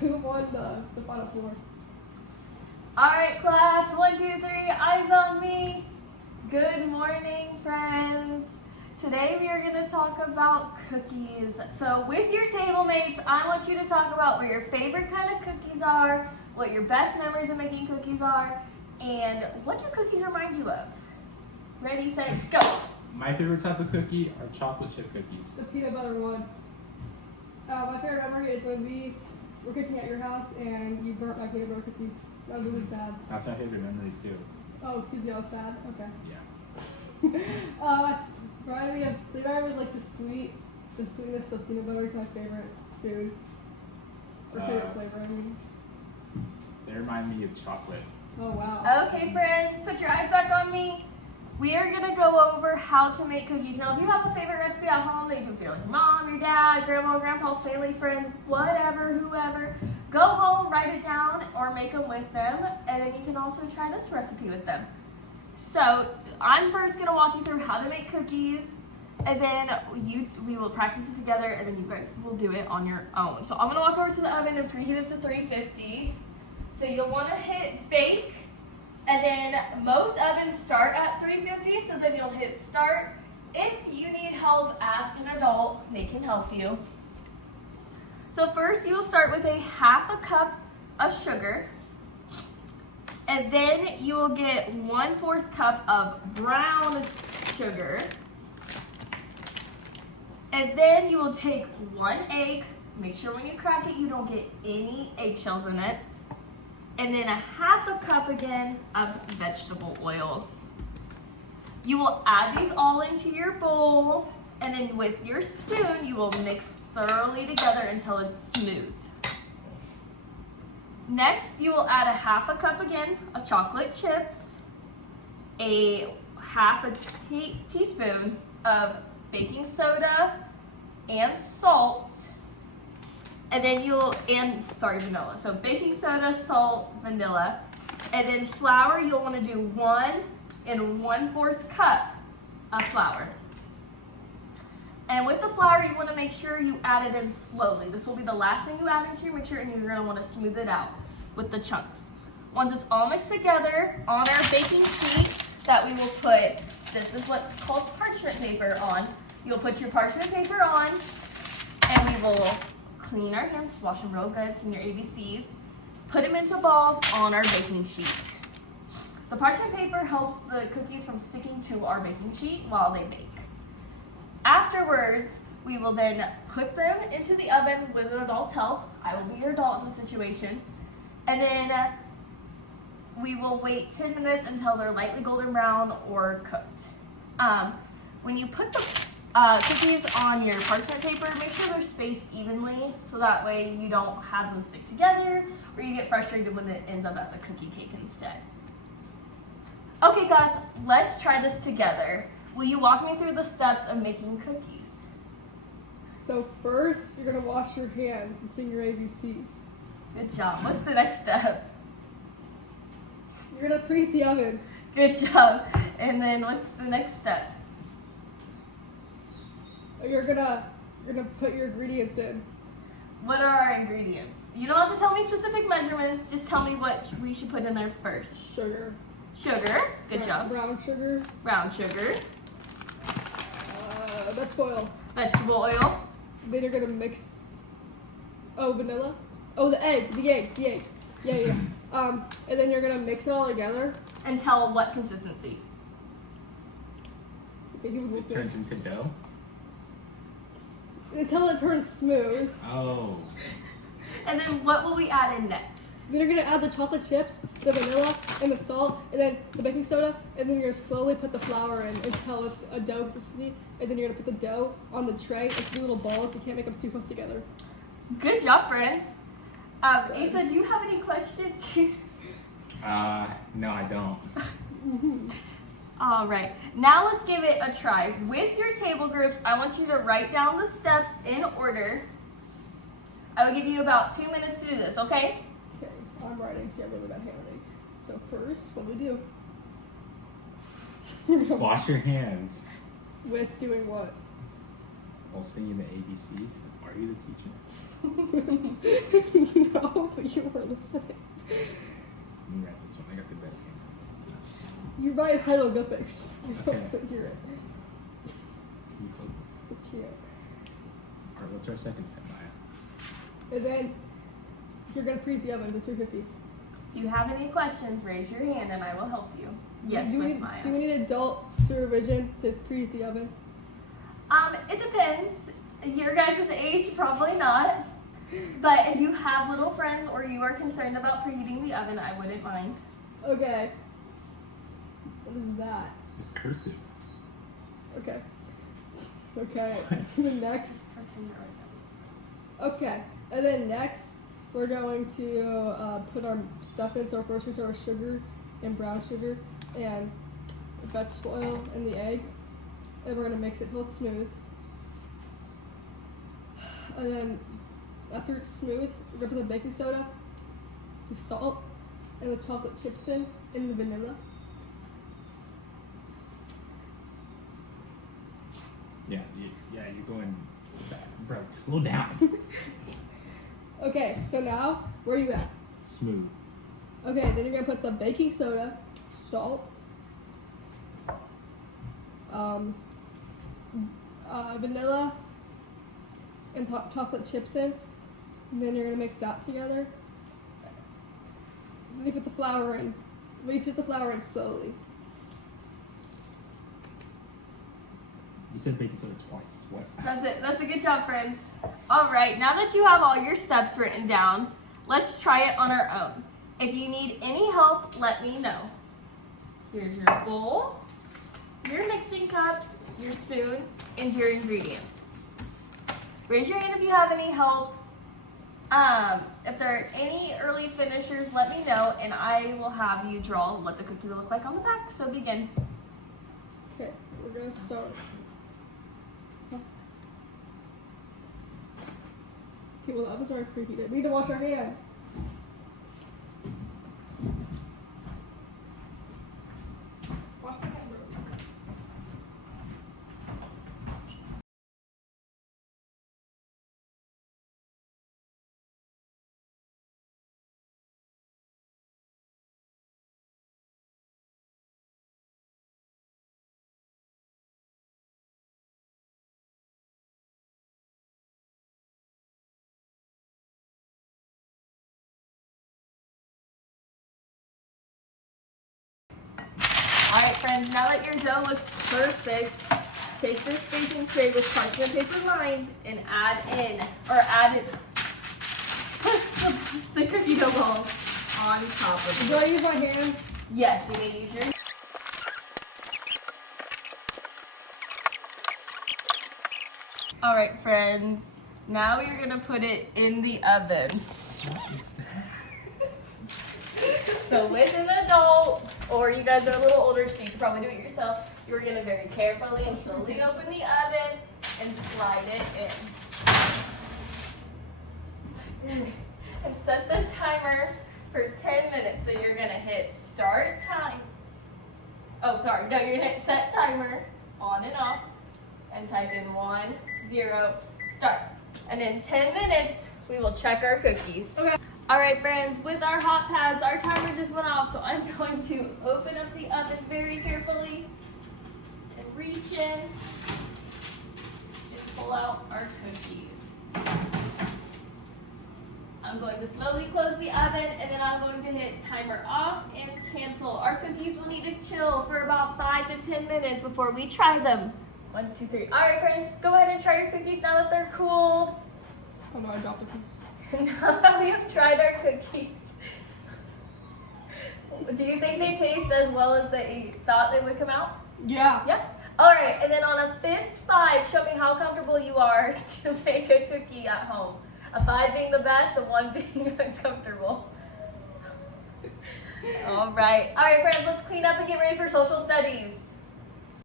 Who won the final four? Alright class, 1, 2, 3, eyes on me. Good morning, friends. Today we are going to talk about cookies. So with your table mates, I want you to talk about what your favorite kind of cookies are, what your best memories of making cookies are, and what do cookies remind you of? Ready, set, go. My favorite type of cookie are chocolate chip cookies. The peanut butter one. My favorite memory is when we're cooking at your house and you burnt my peanut butter cookies. That was really sad. That's my favorite memory too. Oh, because y'all sad? Okay. Yeah. Ryan, we have like the sweetness of peanut butter is my favorite food. Or favorite flavor, I mean. They remind me of chocolate. Oh, wow. Okay, friends, put your eyes back on me. We are going to go over how to make cookies. Now, if you have a favorite recipe at home that you do with your mom, your dad, grandma, grandpa, family, friend, whatever, whoever, go home, write it down, or make them with them, and then you can also try this recipe with them. So, I'm first going to walk you through how to make cookies, and then we will practice it together, and then you guys will do it on your own. So, I'm going to walk over to the oven and preheat it to 350. So, you'll want to hit bake. And then most ovens start at 350, so then you'll hit start. If you need help, ask an adult. They can help you. So first you'll start with a half a cup of sugar. And then you will get 1/4 cup of brown sugar. And then you will take 1 egg. Make sure when you crack it, you don't get any eggshells in it. And then a half a cup again of vegetable oil. You will add these all into your bowl, and then with your spoon, you will mix thoroughly together until it's smooth. Next, you will add a half a cup again of chocolate chips, a half a teaspoon of baking soda and salt, and then vanilla. So baking soda, salt, vanilla. And then flour, you'll want to do 1 1/4 cup of flour. And with the flour, you want to make sure you add it in slowly. This will be the last thing you add into your mixture, and you're going to want to smooth it out with the chunks. Once it's all mixed together, on our baking sheet that we will put, this is what's called parchment paper on. You'll put your parchment paper on, and we will clean our hands, wash them real good, sing your ABCs, put them into balls on our baking sheet. The parchment paper helps the cookies from sticking to our baking sheet while they bake. Afterwards, we will then put them into the oven with an adult's help. I will be your adult in the situation. And then we will wait 10 minutes until they're lightly golden brown or cooked. When you put the cookies on your parchment paper, make sure they're spaced evenly so that way you don't have them stick together or you get frustrated when it ends up as a cookie cake instead. Okay guys, let's try this together. Will you walk me through the steps of making cookies? So first, you're going to wash your hands and sing your ABCs. Good job. What's the next step? You're going to preheat the oven. Good job. And then what's the next step? You're gonna put your ingredients in. What are our ingredients? You don't have to tell me specific measurements, just tell me what we should put in there first. Sugar. Sugar, good job. Brown sugar. Brown sugar. Vegetable oil. Vegetable oil. Then you're gonna mix. Oh, vanilla. Oh, the egg. Yeah. And then you're gonna mix it all together. Until what consistency? Okay, he was It listening. turns into dough. Until it turns smooth. Oh. And then what will we add in next? Then you're gonna add the chocolate chips, the vanilla, and the salt, and then the baking soda, and then you're gonna slowly put the flour in until it's a dough consistency, and then you're gonna put the dough on the tray. It's little balls. You can't make them too close together. Good job, friends. Asa, do you have any questions? No, I don't. All right, now let's give it a try. With your table groups, I want you to write down the steps in order. I will give you about 2 minutes to do this, okay? Okay, I'm writing, so I have really bad handwriting. So first, what do we do? Wash your hands. With doing what? While singing the ABCs. Are you the teacher? No. writing hieroglyphics. I don't Okay. hear it. You close. I can't. Alright, what's our second step, Maya? And then you're gonna preheat the oven to 350. If you have any questions, raise your hand and I will help you. Yes, do we, Miss Maya. do we need adult supervision to preheat the oven? It depends. Your guys' age, probably not. But if you have little friends or you are concerned about preheating the oven, I wouldn't mind. Okay. What is that? It's cursive. Okay. Okay. Then next. Okay. And then next, we're going to put our stuff in. So first we start with sugar and brown sugar and vegetable oil and the egg. And we're gonna mix it till it's smooth. And then after it's smooth, we're gonna put the baking soda, the salt, and the chocolate chips in, and the vanilla. Yeah, you're going back. Bro, slow down. Okay, so now, where are you at? Smooth. Okay, then you're gonna put the baking soda, salt, vanilla, and chocolate chips in. And then you're gonna mix that together. Then you put the flour in. Wait, put the flour in slowly. You said baking soda twice. What? That's it. That's a good job, friend. All right, now that you have all your steps written down, let's try it on our own. If you need any help, let me know. Here's your bowl, your mixing cups, your spoon, and your ingredients. Raise your hand if you have any help. If there are any early finishers, let me know, and I will have you draw what the cookie will look like on the back. So begin. Okay, we're gonna start. Okay, well, the ovens are preheated. We need to wash our hands. Wash my hands, bro. All right, friends, now that your dough looks perfect, take this baking tray with parchment paper lined and put the cookie dough balls on top of Do it. I use my hands? Yes, you may use your. All right, friends, now you're gonna put it in the oven. What is that? So with an adult, or you guys are a little older, so you can probably do it yourself, you're gonna very carefully and slowly open the oven and slide it in. And set the timer for 10 minutes. So you're gonna hit start time. Oh, sorry, no, you're gonna hit set timer, on and off, and type in 1, 0, start. And in 10 minutes, we will check our cookies. Okay. All right, friends, with our hot pads, our timer just went off, so I'm going to open up the oven very carefully and reach in and pull out our cookies. I'm going to slowly close the oven, and then I'm going to hit timer off and cancel. Our cookies will need to chill for about 5 to 10 minutes before we try them. 1, 2, 3. All right, friends, just go ahead and try your cookies now that they're cooled. Oh no, I dropped a piece. Now that we have tried our cookies, do you think they taste as well as they thought they would come out? Yeah. Yep. All right, and then on a fist 5, show me how comfortable you are to make a cookie at home. A 5 being the best, a 1 being uncomfortable. All right, friends, let's clean up and get ready for social studies.